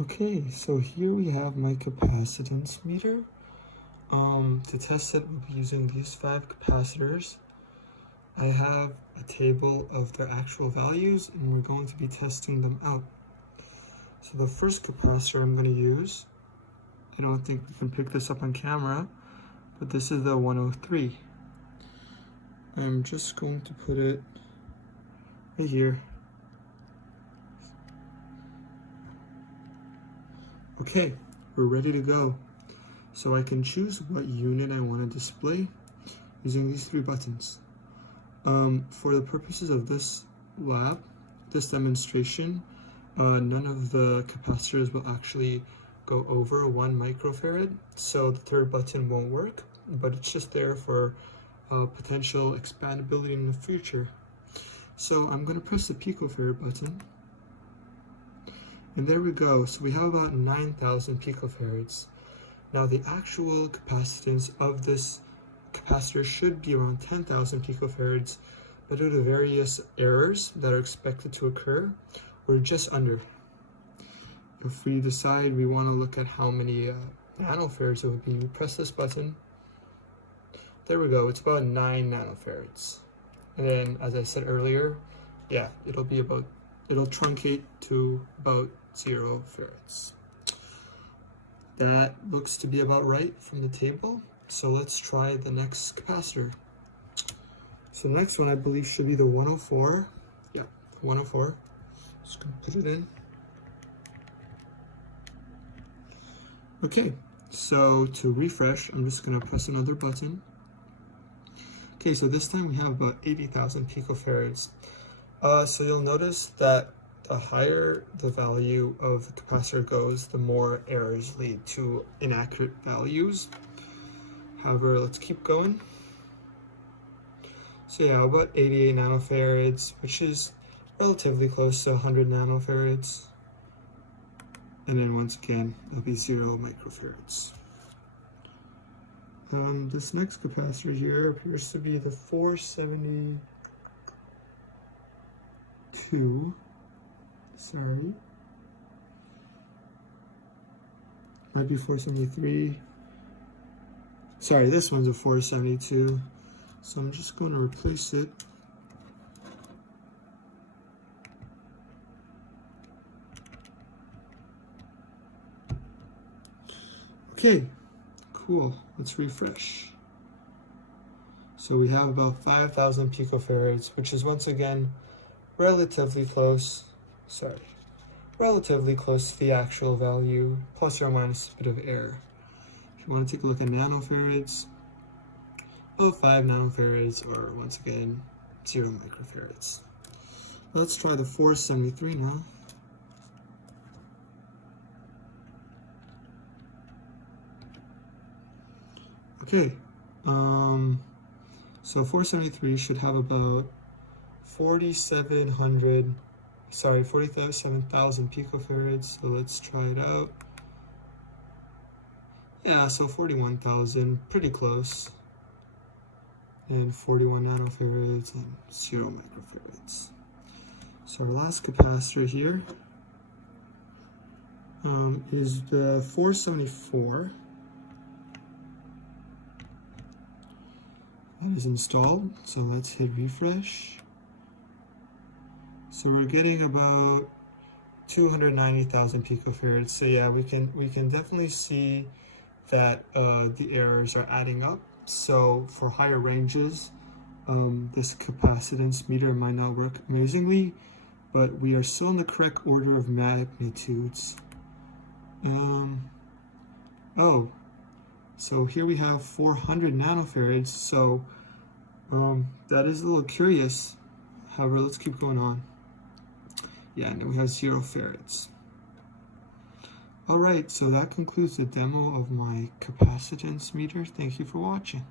Okay, so here we have my capacitance meter. To test it, we'll be using these 5 capacitors. I have a table of their actual values, and we're going to be testing them out. So the first capacitor I'm going to use, I don't think we can pick this up on camera, but this is the 103. I'm just going to put it right here. Okay, we're ready to go. So I can choose what unit I want to display using these 3 buttons. For the purposes of this demonstration, none of the capacitors will actually go over 1 microfarad, so the 3rd button won't work, but it's just there for potential expandability in the future. So I'm going to press the picofarad button, and there we go. So we have about 9,000 picofarads. Now the actual capacitance of this capacitor should be around 10,000 picofarads, but due to various errors that are expected to occur, we're just under. If we decide we want to look at how many nanofarads it would be, we press this button. There we go, it's about 9 nanofarads. And then, as I said earlier, yeah, it'll truncate to about 0 farads. That looks to be about right from the table. So let's try the next capacitor. So the next one I believe should be the 104. Yeah, 104. Just gonna put it in. Okay, so to refresh, I'm just gonna press another button. Okay, so this time we have about 80,000 picofarads. So you'll notice that the higher the value of the capacitor goes, the more errors lead to inaccurate values. However, let's keep going. So yeah, about 88 nanofarads, which is relatively close to 100 nanofarads. And then once again, that'll be 0 microfarads. This next capacitor here appears to be the 472. Sorry. Might be 473. Sorry, this one's a 472. So I'm just going to replace it. Okay, cool. Let's refresh. So we have about 5,000 picofarads, which is once again relatively close to the actual value, plus or minus a bit of error. If you want to take a look at nanofarads, about 5 nanofarads, or once again, 0 microfarads. Let's try the 473 now. Okay, so 473 should have about 47,000 picofarads, so let's try it out. Yeah, so 41,000, pretty close. And 41 nanofarads and 0 microfarads. So our last capacitor here is the 474. That is installed, so let's hit refresh. So we're getting about 290,000 picofarads. So yeah, we can definitely see that the errors are adding up. So for higher ranges, this capacitance meter might not work amazingly, but we are still in the correct order of magnitudes. So here we have 400 nanofarads, so that is a little curious. However, let's keep going on. Yeah, and then we have 0 farads. Alright, so that concludes the demo of my capacitance meter. Thank you for watching.